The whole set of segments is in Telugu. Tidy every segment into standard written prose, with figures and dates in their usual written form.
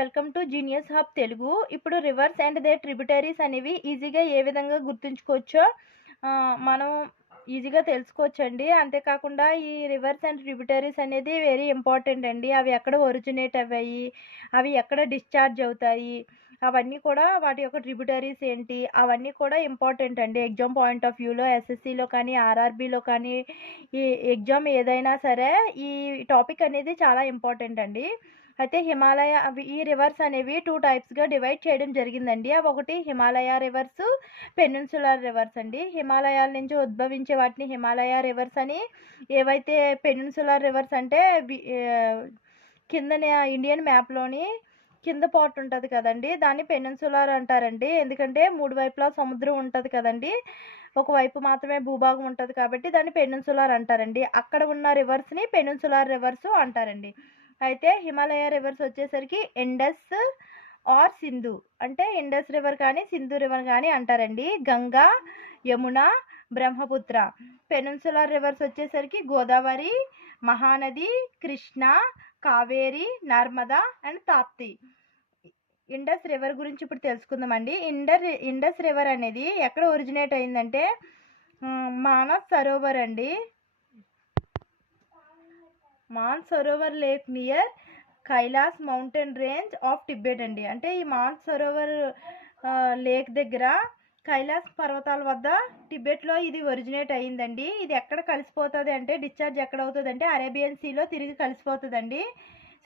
Welcome to genius hub Telugu. ఇప్పుడు రివర్స్ అండ్ దే ట్రిబ్యూటరీస్ అనేవి ఈజీగా ఏ విధంగా గుర్తుంచుకోవచ్చో మనం ఈజీగా తెలుసుకోవచ్చండి. అంతేకాకుండా ఈ రివర్స్ అండ్ ట్రిబ్యూటరీస్ అనేది వెరీ ఇంపార్టెంట్ అండి. అవి ఎక్కడ ఒరిజినేట్ అయ్యాయి, అవి ఎక్కడ డిశ్చార్జ్ అవుతాయి, అవన్నీ కూడా వాటి యొక్క ట్రిబ్యూటరీస్ ఏంటి, అవన్నీ కూడా ఇంపార్టెంట్ అండి. ఎగ్జామ్ పాయింట్ ఆఫ్ వ్యూలో ఎస్ఎస్సిలో కానీ, ఆర్ఆర్బీలో కానీ, ఈ ఎగ్జామ్ ఏదైనా సరే ఈ టాపిక్ అనేది చాలా ఇంపార్టెంట్ అండి. అయితే ఈ రివర్స్ అనేవి 2 టైప్స్‌గా డివైడ్ చేయడం జరిగిందండి. అవొకటి హిమాలయ రివర్సు, పెనిన్సులర్ రివర్స్ అండి. హిమాలయాల నుంచి ఉద్భవించే వాటిని హిమాలయ రివర్స్ అని, ఏవైతే పెనిన్సులర్ రివర్స్ అంటే కిందన ఇండియన్ మ్యాప్‌లోని కింద పార్ట్ ఉంటది కదండీ! దాన్ని పెనిన్సులర్ అంటారండి. ఎందుకంటే 3 వైపులా సముద్రం ఉంటది కదండీ! ఒకవైపు మాత్రమే భూభాగం ఉంటది కాబట్టి దాన్ని పెనిన్సులర్ అంటారండి. అక్కడ ఉన్న రివర్స్‌ని పెనిన్సులర్ రివర్సు అంటారండి. అయితే హిమాలయ రివర్స్ వచ్చేసరికి ఇండస్ ఆర్ సింధు, అంటే ఇండస్ రివర్ కానీ, సింధు రివర్ కానీ అంటారండి. గంగా, యమున, బ్రహ్మపుత్ర. పెనిన్సులర్ రివర్స్ వచ్చేసరికి Godavari, Mahanadi, Krishna, Kaveri, Narmada and Tapti. Indus river గురించి ఇప్పుడు తెలుసుకుందామండి. ఇండస్ రివర్ అనేది ఎక్కడ ఒరిజినేట్ అయిందంటే మానస్ సరోవర్ అండి. Mansarovar lake near Kailash mountain range of Tibet అండి. అంటే ఈ మాన్సరోవర్ లేక్ దగ్గర కైలాస్ పర్వతాల వద్ద టిబెట్లో ఇది ఒరిజినేట్ అయ్యిందండి. ఇది ఎక్కడ కలిసిపోతుంది అంటే డిశ్చార్జ్ ఎక్కడ అవుతుంది అంటే అరేబియన్ సీలో తిరిగి కలిసిపోతుందండి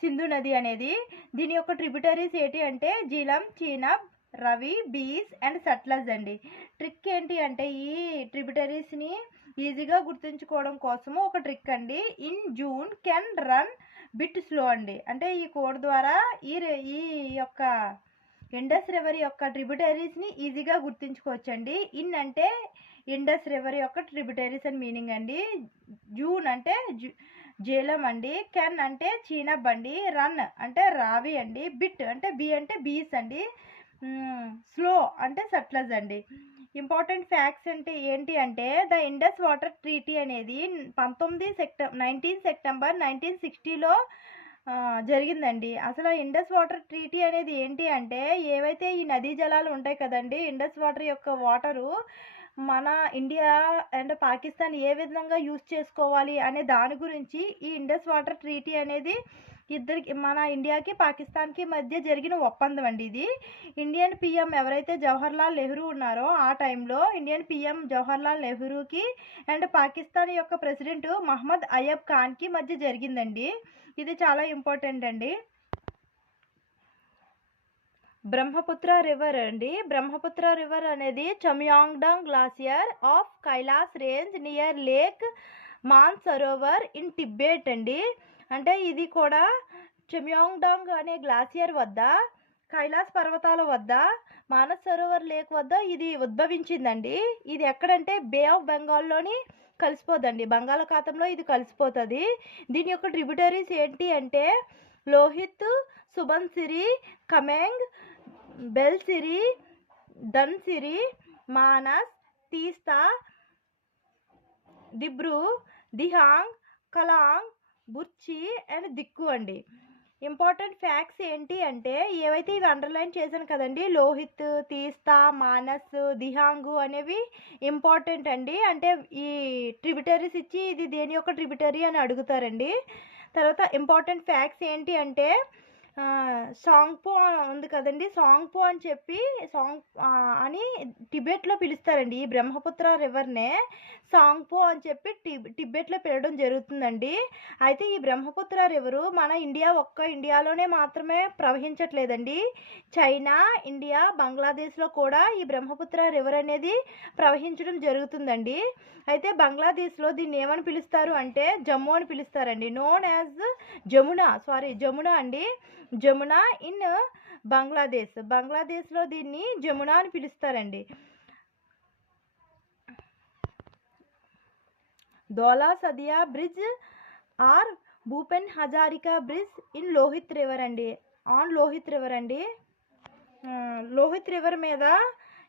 సింధు నది అనేది. దీని యొక్క ట్రిబ్యూటరీస్ ఏంటి అంటే జీలం, చీనాబ్, రవి, బీస్ అండ్ సట్లజ్ అండి. ట్రిక్ ఏంటి అంటే ఈ ట్రిబ్యూటరీస్ని ఈజీగా గుర్తుంచుకోవడం కోసము ఒక ట్రిక్ అండి. In June can run bit slow అండి. అంటే ఈ కోడ్ ద్వారా ఈ యొక్క ఇండస్ రివర్ యొక్క ట్రిబ్యూటరీస్ని ఈజీగా గుర్తుంచుకోవచ్చండి. ఇన్ అంటే ఇండస్ రివర్ యొక్క ట్రిబ్యూటరీస్ అని మీనింగ్ అండి. జూన్ అంటే జేలం అండి. కెన్ అంటే చీనబ్ అండి. రన్ అంటే రావి అండి. బిట్ అంటే బీస్ అండి. స్లో అంటే సట్లజ్ అండి. ఇంపార్టెంట్ ఫ్యాక్ట్స్ అంటే ఏంటి అంటే ద ఇండస్ వాటర్ ట్రీటీ అనేది 19 సెప్టెంబర్ 1960లో జరిగిందండి. అసలు ఇండస్ వాటర్ ట్రీటీ అనేది ఏంటి అంటే ఏవైతే ఈ నదీ జలాలు ఉంటాయి కదండి, ఇండస్ వాటర్ యొక్క వాటరు మన ఇండియా అండ్ పాకిస్తాన్ ఏ విధంగా యూజ్ చేసుకోవాలి అనే దాని గురించి ఈ ఇండస్ వాటర్ ట్రీటీ అనేది మన ఇండియాకి పాకిస్తాన్కి మధ్య జరిగిన ఒప్పందం అండి ఇది. ఇండియన్ పిఎం ఎవరైతే జవహర్లాల్ నెహ్రూ ఉన్నారో ఆ టైంలో ఇండియన్ పిఎం జవహర్లాల్ నెహ్రూకి అండ్ పాకిస్తాన్ యొక్క ప్రెసిడెంట్ మహమ్మద్ అయబ్ ఖాన్కి మధ్య జరిగిందండి. ఇది చాలా ఇంపార్టెంట్ అండి. బ్రహ్మపుత్ర రివర్ అండి. బ్రహ్మపుత్ర రివర్ అనేది Chemayungdung glacier of Kailas range near lake Mansarovar in Tibet అండి. అంటే ఇది కూడా చమ్యాంగ్డాంగ్ అనే గ్లాసియర్ వద్ద కైలాస్ పర్వతాల వద్ద మానస్ సరోవర్ లేక్ వద్ద ఇది ఉద్భవించిందండి. ఇది ఎక్కడంటే బే ఆఫ్ బెంగాల్లోని కలిసిపోదండి, బంగాళాఖాతంలో ఇది కలిసిపోతుంది. దీని యొక్క ట్రిబ్యూటరీస్ ఏంటి అంటే లోహిత్, సుబన్సిరి, కమెంగ్, బెల్సిరి, ధన్సిరి, మానస్, తీస్తా, దిబ్రూ, దిహాంగ్, కలాంగ్, బుర్చి అండ్ దిక్కు అండి. ఇంపార్టెంట్ ఫ్యాక్ట్స్ ఏంటి అంటే ఏవైతే ఇవి అండర్లైన్ చేశాను కదండి, లోహిత్, తీస్తా, మానస్, దిహాంగు అనేవి ఇంపార్టెంట్ అండి. అంటే ఈ ట్రిబ్యూటరీస్ ఇచ్చి ఇది దేని యొక్క ట్రిబ్యూటరీ అని అడుగుతారండి. తర్వాత ఇంపార్టెంట్ ఫ్యాక్ట్స్ ఏంటి అంటే సాంగ్పో ఉంది కదండి, సాంగ్పో అని చెప్పి అని టిబెట్లో పిలుస్తారండి. ఈ బ్రహ్మపుత్ర రివర్నే సాంగ్పో అని చెప్పి టిబెట్లో పిలవడం జరుగుతుందండి. అయితే ఈ బ్రహ్మపుత్ర రివరు మన ఇండియాలోనే మాత్రమే ప్రవహించట్లేదండి. చైనా, ఇండియా, బంగ్లాదేశ్లో కూడా ఈ బ్రహ్మపుత్ర రివర్ అనేది ప్రవహించడం జరుగుతుందండి. అయితే బంగ్లాదేశ్లో దీన్ని ఏమని పిలుస్తారు అంటే జమ్మూ అని పిలుస్తారండి. నోన్ యాజ్ జమునా అండి. జమునా ఇన్ బంగ్లాదేశ్లో దీన్ని జమునా అని పిలుస్తారండి. Dhola Sadiya bridge or Bhupen Hazarika bridge in Lohit river అండి. లోహిత్ రివర్ మీద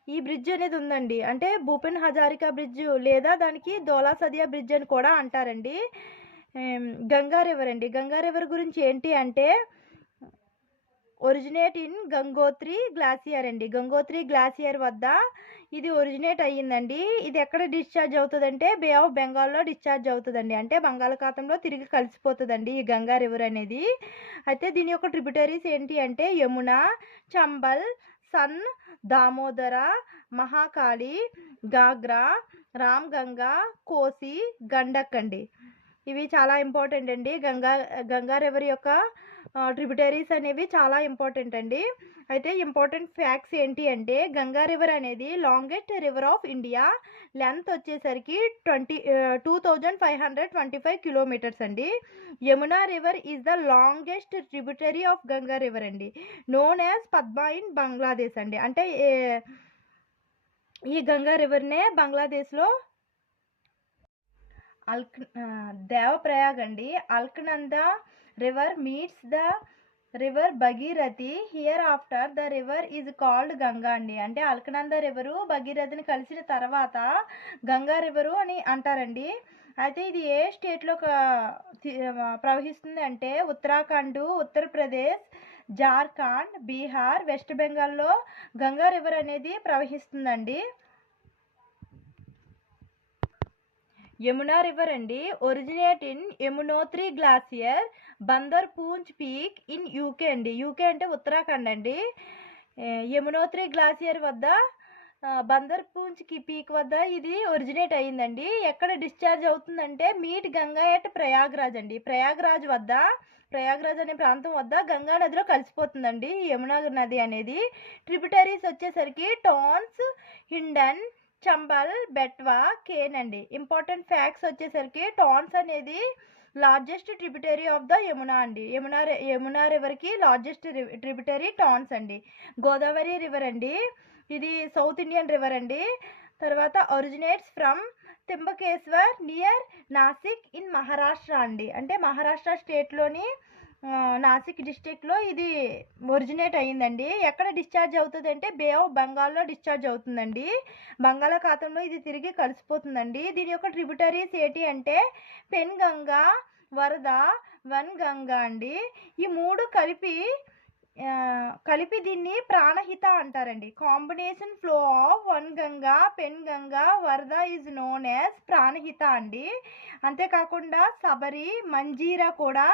ఈ బ్రిడ్జ్ అనేది ఉందండి. అంటే భూపెన్ హజారికా బ్రిడ్జ్ లేదా దానికి ధౌలా సదియా బ్రిడ్జ్ అని కూడా అంటారండి. గంగా రివర్ గురించి ఏంటి అంటే ఒరిజినేట్ ఇన్ గంగోత్రి గ్లాసియర్ అండి. గంగోత్రి గ్లాసియర్ వద్ద ఇది ఒరిజినేట్ అయ్యిందండి. ఇది ఎక్కడ డిశ్చార్జ్ అవుతుందంటే బే ఆఫ్ బెంగాల్లో డిశ్చార్జ్ అవుతుందండి. అంటే బంగాళాఖాతంలో తిరిగి కలిసిపోతుందండి ఈ గంగా రివర్ అనేది. అయితే దీని యొక్క ట్రిబ్యూటరీస్ ఏంటి అంటే యమున, చంబల్, సన్, దామోదర, మహాకాళి, గాగ్రా, రామ్ గంగా, కోసి, గండక్ అండి. ఇవి చాలా ఇంపార్టెంట్ అండి. గంగా రివర్ యొక్క ట్రిబ్యూటరీస్ అనేవి చాలా ఇంపార్టెంట్ అండి. అయితే ఇంపార్టెంట్ ఫ్యాక్ట్స్ ఏంటి అంటే గంగా రివర్ అనేది longest river of India. Length వచ్చేసరికి 2525 కిలోమీటర్స్ అండి. Yamuna river is the longest tributary of Ganga river అండి. Known as Padma in Bangladesh అండి. అంటే ఈ గంగా రివర్నే బంగ్లాదేశ్లో దేవప్రయాగ్ అండి. Alaknanda river meets the river Bhagirathi. Hereafter the river is called Ganga అండి. అంటే అల్కనంద రివరు భగీరథిని కలిసిన తర్వాత గంగా రివరు అని అంటారండి. అయితే ఇది ఏ స్టేట్లో ప్రవహిస్తుంది అంటే ఉత్తరాఖండ్, ఉత్తరప్రదేశ్, జార్ఖండ్, బీహార్, వెస్ట్ బెంగాల్లో గంగా రివర్ అనేది ప్రవహిస్తుందండి. యమునా రివర్ అండి originate in Yamunotri glacier, Bandar Poonch peak in UK అండి. యూకే అంటే ఉత్తరాఖండ్ అండి. యమునోత్రి గ్లాసియర్ వద్ద బందర్ పూంచ్ పీక్ వద్ద ఇది ఒరిజినేట్ అయ్యిందండి. ఎక్కడ డిశ్చార్జ్ అవుతుందంటే మీట్ గంగా ఎట్ ప్రయాగ్రాజ్ అండి. ప్రయాగ్రాజ్ అనే ప్రాంతం వద్ద గంగా నదిలో కలిసిపోతుందండి యమునా నది అనేది. ట్రిబ్యూటరీస్ వచ్చేసరికి టోన్స్, హిండన్, చంబల్, బెట్వా, కేన్ అండి. ఇంపార్టెంట్ ఫ్యాక్ట్స్ వచ్చేసరికి టోన్స్ అనేది largest tributary of the Yamuna అండి. యమునా రివర్కి లార్జెస్ట్ ట్రిబ్యూటరీ టోన్స్ అండి. గోదావరి రివర్ అండి ఇది సౌత్ ఇండియన్ రివర్ అండి. తర్వాత originates from Trimbakeshwar near Nashik in Maharashtra అండి. అంటే మహారాష్ట్ర స్టేట్లోని నాసిక్ డిస్టిక్లో ఇది ఒరిజినేట్ అయ్యిందండి. ఎక్కడ డిశ్చార్జ్ అవుతుంది అంటే బే ఆఫ్ బెంగాల్లో డిశ్చార్జ్ అవుతుందండి. బంగాళాఖాతంలో ఇది తిరిగి కలిసిపోతుందండి. దీని యొక్క ట్రిబ్యూటరీస్ ఏంటి అంటే పెన్గంగా, వరద, వన్ గంగా అండి. ఈ మూడు కలిపి దీన్ని ప్రాణహిత అంటారండి. Combination flow of one Ganga, pen Ganga, వరద ఈజ్ నోన్ యాజ్ ప్రాణహిత అండి. అంతేకాకుండా సబరి, మంజీరా కూడా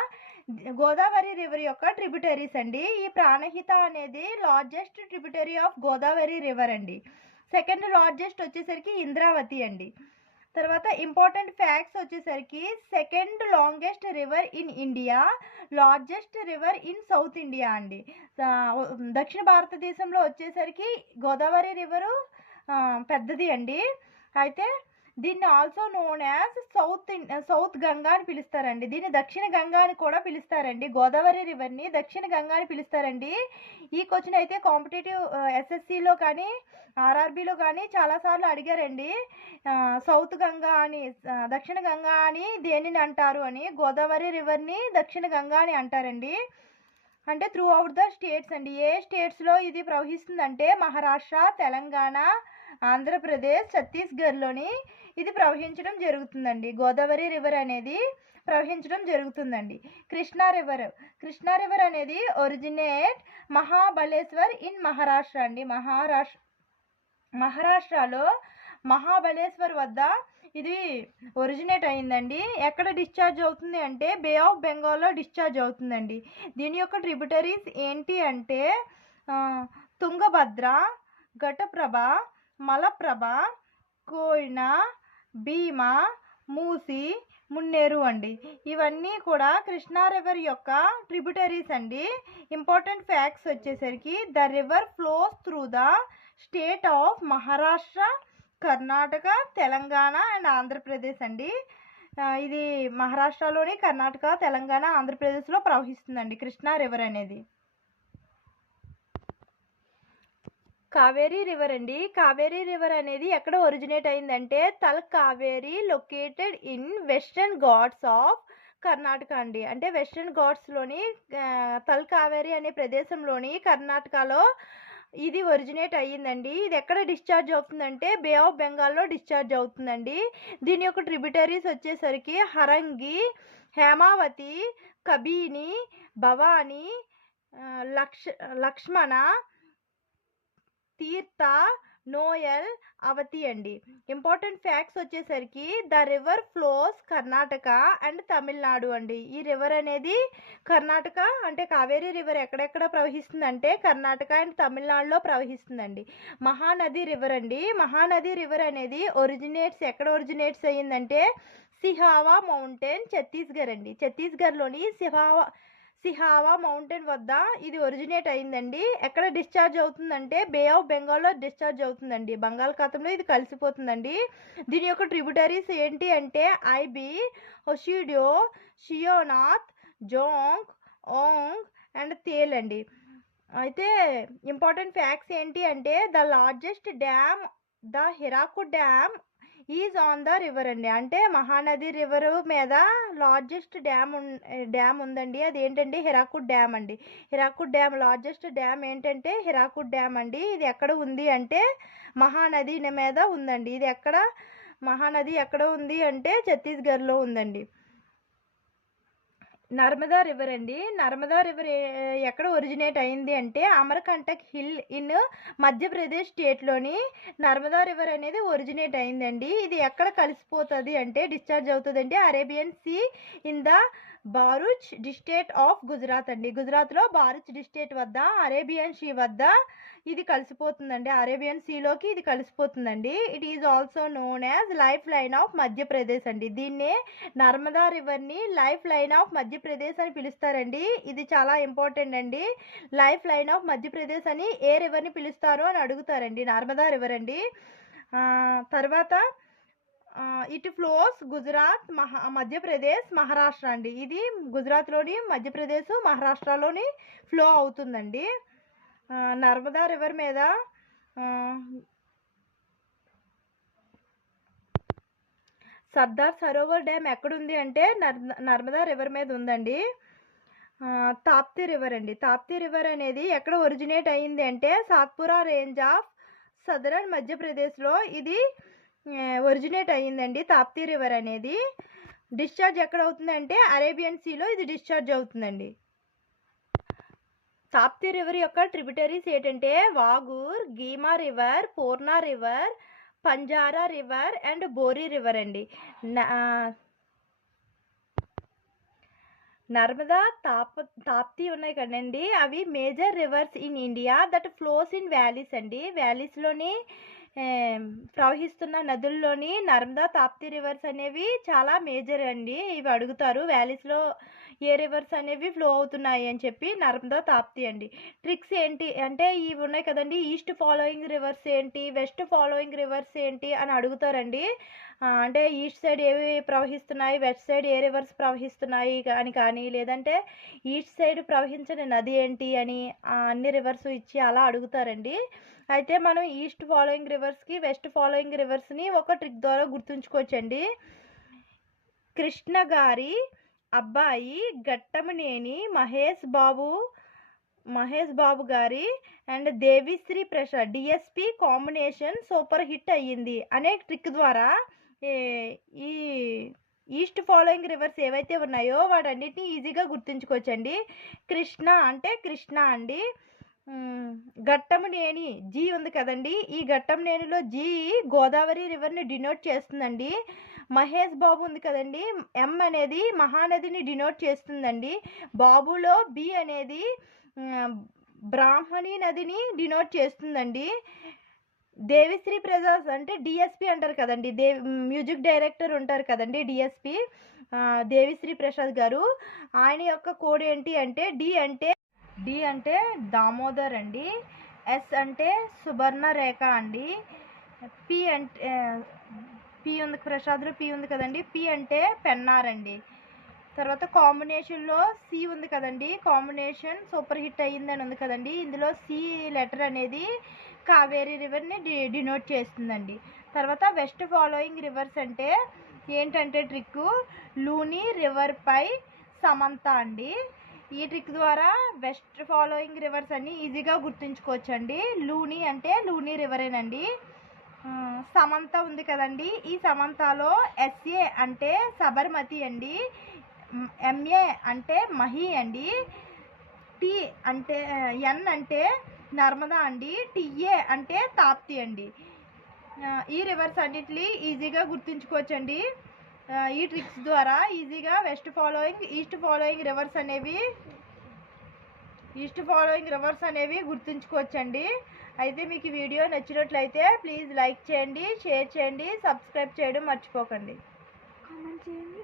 గోదావరి రివర్ యొక్క ట్రిబ్యూటరీస్ అండి. ఈ ప్రాణహిత అనేది largest tributary of Godavari river అండి. సెకండ్ లార్జెస్ట్ వచ్చేసరికి ఇంద్రావతి అండి. తర్వాత ఇంపార్టెంట్ ఫ్యాక్ట్స్ వచ్చేసరికి second longest river in India, largest river in south India అండి. దక్షిణ భారతదేశంలో వచ్చేసరికి గోదావరి రివరు పెద్దది అండి. అయితే దీన్ని also known as south Ganga అని పిలుస్తారండి. దీన్ని దక్షిణ గంగా అని కూడా పిలుస్తారండి. గోదావరి రివర్ని దక్షిణ గంగా అని పిలుస్తారండి. ఈ క్వశ్చన్ అయితే కాంపిటేటివ్ ఎస్ఎస్సిలో కానీ ఆర్ఆర్బిలో కానీ చాలాసార్లు అడిగారండి. సౌత్ గంగా అని, దక్షిణ గంగా అని దేనిని అంటారు అని. గోదావరి రివర్ని దక్షిణ గంగా అని అంటారండి. అంటే త్రూ అవుట్ ద స్టేట్స్ అండి. ఏ స్టేట్స్లో ఇది ప్రవహిస్తుందంటే మహారాష్ట్ర, తెలంగాణ, ఆంధ్రప్రదేశ్, ఛత్తీస్గఢ్లోని ఇది ప్రవహించడం జరుగుతుందండి. గోదావరి రివర్ అనేది ప్రవహించడం జరుగుతుందండి. కృష్ణా రివర్ అనేది ఒరిజినేట్ మహాబలేశ్వర్ ఇన్ మహారాష్ట్ర అండి. మహారాష్ట్రలో మహాబలేశ్వర్ వద్ద ఇది ఒరిజినేట్ అయిందండి. ఎక్కడ డిశ్చార్జ్ అవుతుంది అంటే బే ఆఫ్ బెంగాల్లో డిశ్చార్జ్ అవుతుందండి. దీని యొక్క ట్రిబ్యూటరీస్ ఏంటి అంటే తుంగభద్ర, ఘటప్రభ, మలప్రభ, కోయినా, భీమా, మూసి, మున్నేరు అండి. ఇవన్నీ కూడా కృష్ణా రివర్ యొక్క ట్రిబ్యూటరీస్ అండి. ఇంపార్టెంట్ ఫ్యాక్ట్స్ వచ్చేసరికి the river flows through the state of Maharashtra, Karnataka, Telangana and Andhra Pradesh అండి. ఇది మహారాష్ట్రలోని కర్ణాటక, తెలంగాణ, ఆంధ్రప్రదేశ్లో ప్రవహిస్తుందండి కృష్ణా రివర్ అనేది. కావేరీ రివర్ అండి. కావేరీ రివర్ అనేది ఎక్కడ ఒరిజినేట్ అయిందంటే Tal Kaveri located in Western Ghats of Karnataka అండి. అంటే వెస్టర్న్ ఘాట్స్లోని తల్ కావేరీ అనే ప్రదేశంలోని కర్ణాటకలో ఇది ఒరిజినేట్ అయ్యిందండి. ఇది ఎక్కడ డిశ్చార్జ్ అవుతుందంటే బే ఆఫ్ బెంగాల్లో డిశ్చార్జ్ అవుతుందండి. దీని యొక్క ట్రిబ్యూటరీస్ వచ్చేసరికి హరంగి, హేమావతి, కబీని, భవానీ, లక్ష్మణ, తీర్థ, నోయల్, అవతి అండి. ఇంపార్టెంట్ ఫ్యాక్ట్స్ వచ్చేసరికి the river flows Karnataka and Tamil Nadu అండి. ఈ రివర్ అనేది కర్ణాటక అంటే కావేరీ రివర్ ఎక్కడెక్కడ ప్రవహిస్తుందంటే కర్ణాటక అండ్ తమిళనాడులో ప్రవహిస్తుందండి. మహానది రివర్ అండి. మహానది రివర్ అనేది ఎక్కడ ఒరిజినేట్స్ అయ్యిందంటే సిహావా మౌంటైన్, ఛత్తీస్గఢ్ అండి. ఛత్తీస్గఢ్లోని సిహావా మౌంటైన్ వద్ద ఇది ఒరిజినేట్ అయిందండి. ఎక్కడ డిశ్చార్జ్ అవుతుందంటే బే ఆఫ్ బెంగాల్లో డిశ్చార్జ్ అవుతుందండి. బంగాళాఖాతంలో ఇది కలిసిపోతుందండి. దీని యొక్క ట్రిబ్యూటరీస్ ఏంటి అంటే ఐబి, హొషిడియో, షియోనాథ్, జోంగ్, ఓంగ్ అండ్ తేల్ అండి. అయితే ఇంపార్టెంట్ ఫ్యాక్ట్స్ ఏంటి అంటే the largest dam, the Hirakud dam is on the river అండి. అంటే మహానది రివర్ మీద లార్జెస్ట్ డ్యామ్ ఉందండి. అది ఏంటంటే హిరాకుడ్ డ్యామ్ అండి. హిరాకుడ్ డ్యామ్ లార్జెస్ట్ డ్యామ్ ఏంటంటే హిరాకుడ్ డ్యామ్ అండి. ఇది ఎక్కడ ఉంది అంటే మహానది మీద ఉందండి. ఇది మహానది ఎక్కడ ఉంది అంటే ఛత్తీస్గఢ్లో ఉందండి. నర్మదా రివర్ అండి. నర్మదా రివర్ ఎక్కడ ఒరిజినేట్ అయింది అంటే అమర్కంటక్ హిల్ ఇన్ మధ్యప్రదేశ్ స్టేట్లోని నర్మదా రివర్ అనేది ఒరిజినేట్ అయిందండి. ఇది ఎక్కడ కలిసిపోతుంది అంటే డిశ్చార్జ్ అవుతుంది అంటే Arabian sea in the Bharuch district of Gujarat అండి. గుజరాత్లో బారూచ్ డిస్ట్రిక్ట్ వద్ద అరేబియన్ సీ వద్ద ఇది కలిసిపోతుందండి. అరేబియన్ సీలోకి ఇది కలిసిపోతుందండి. It is also known as lifeline of Madhya Pradesh అండి. దీన్నే నర్మదా రివర్ని లైఫ్ లైన్ ఆఫ్ మధ్యప్రదేశ్ అని పిలుస్తారండి. ఇది చాలా ఇంపార్టెంట్ అండి. లైఫ్ లైన్ ఆఫ్ మధ్యప్రదేశ్ అని ఏ రివర్ని పిలుస్తారు అని అడుగుతారండి. నర్మదా రివర్ అండి. తర్వాత ఇట్ ఫ్లోస్ గుజరాత్, మధ్యప్రదేశ్, మహారాష్ట్ర అండి. ఇది గుజరాత్లోని, మధ్యప్రదేశ్, మహారాష్ట్రలోని ఫ్లో అవుతుందండి. నర్మదా రివర్ మీద సర్దార్ సరోవర్ డ్యామ్ ఎక్కడుంది అంటే నర్మదా రివర్ మీద ఉందండి. తాప్తి రివర్ అండి. తాప్తి రివర్ అనేది ఎక్కడ ఒరిజినేట్ అయ్యింది అంటే సాత్పురా రేంజ్ ఆఫ్ సదరన్ మధ్యప్రదేశ్లో ఇది ఒరిజినేట్ అయ్యిందండి. తాప్తి రివర్ అనేది డిశ్చార్జ్ ఎక్కడ అవుతుందంటే అరేబియన్ సీలో ఇది డిశ్చార్జ్ అవుతుందండి. తాప్తి రివర్ యొక్క ట్రిబ్యూటరీస్ ఏంటంటే వాగూర్, గీమా river, Purna river, Panzara river and Bori river అండి. నర్మదా, తాప్తి ఉన్నాయి కదండి, అవి major rivers in India that flows in valleys అండి. వ్యాలీస్లోని ప్రవహిస్తున్న నదుల్లోని నర్మదా, తాప్తి రివర్స్ అనేవి చాలా మేజర్ అండి. ఇవి అడుగుతారు వ్యాలీస్లో ఏ రివర్స్ అనేవి ఫ్లో అవుతున్నాయి అని చెప్పి. నర్మదా, తాప్తి అండి. ట్రిక్స్ ఏంటి అంటే ఇవి ఉన్నాయి కదండి, ఈస్ట్ ఫాలోయింగ్ రివర్స్ ఏంటి, వెస్ట్ ఫాలోయింగ్ రివర్స్ ఏంటి అని అడుగుతారండి. అంటే ఈస్ట్ సైడ్ ఏవి ప్రవహిస్తున్నాయి, వెస్ట్ సైడ్ ఏ రివర్స్ ప్రవహిస్తున్నాయి అని కానీ, లేదంటే ఈస్ట్ సైడ్ ప్రవహించిన నది ఏంటి అని అన్ని రివర్స్ ఇచ్చి అలా అడుగుతారండి. అయితే మనం ఈస్ట్ ఫాలోయింగ్ రివర్స్కి, వెస్ట్ ఫాలోయింగ్ రివర్స్ని ఒక ట్రిక్ ద్వారా గుర్తుంచుకోవచ్చండి. కృష్ణ గారి అబ్బాయి ఘట్టమనేని మహేష్ బాబు గారి and Devi Sri Prasad DSP combination super hit అయ్యింది అనే ట్రిక్ ద్వారా ఈ ఈస్ట్ ఫాలోయింగ్ రివర్స్ ఏవైతే ఉన్నాయో వాటన్నిటిని ఈజీగా గుర్తుంచుకోవచ్చండి. కృష్ణ అంటే కృష్ణ అండి. ఘట్టమనేని జీ ఉంది కదండి, ఈ ఘట్టమనేనిలో జీ గోదావరి రివర్ని డినోట్ చేస్తుందండి. మహేష్ బాబు ఉంది కదండి, ఎం అనేది మహానదిని డినోట్ చేస్తుందండి. బాబులో బి అనేది బ్రాహ్మణి నదిని డినోట్ చేస్తుందండి. దేవిశ్రీ ప్రసాద్ అంటే డిఎస్పి అంటారు కదండి, మ్యూజిక్ డైరెక్టర్ ఉంటారు కదండి డిఎస్పి, దేవిశ్రీ ప్రసాద్ గారు. ఆయన యొక్క కోడ్ ఏంటి అంటే డి అంటే దామోదర్ అండి, ఎస్ అంటే సుబర్ణ రేఖ అండి, పి అంటే పి ఉంది ప్రసాద్లో పి ఉంది కదండి, పి అంటే పెన్నార్ అండి. తర్వాత కాంబినేషన్లో సి ఉంది కదండి, కాంబినేషన్ సూపర్ హిట్ అయ్యిందని ఉంది కదండి, ఇందులో సి లెటర్ అనేది కావేరీ రివర్ని డినోట్ చేస్తుందండి. తర్వాత వెస్ట్ ఫాలోయింగ్ రివర్స్ అంటే ఏంటంటే ట్రిక్ లూనీ రివర్ పై సమంత అండి. ఈ ట్రిక్ ద్వారా వెస్ట్ ఫాలోయింగ్ రివర్స్ అన్ని ఈజీగా గుర్తుంచుకోవచ్చండి. లూనీ అంటే లూనీ రివరేనండి. సమంత ఉంది కదండి, ఈ సమంతలో ఎస్ఏ అంటే సబర్మతి అండి, ఎంఏ అంటే మహి అండి, టీ అంటే ఎన్ అంటే నర్మదా అండి, టీఏ అంటే తాప్తి అండి. ఈ రివర్స్ అన్నిటిని ఈజీగా గుర్తుంచుకోవచ్చండి. ఈ ట్రిక్స్ ద్వారా ఈజీగా ఈస్ట్ ఫాలోయింగ్ రివర్స్ అనేవి గుర్తుంచుకోవచ్చండి. అయితే మీకు ఈ వీడియో నచ్చినట్లయితే ప్లీజ్ లైక్ చేయండి, షేర్ చేయండి, సబ్స్క్రైబ్ చేయడం మర్చిపోకండి. కామెంట్ చేయండి.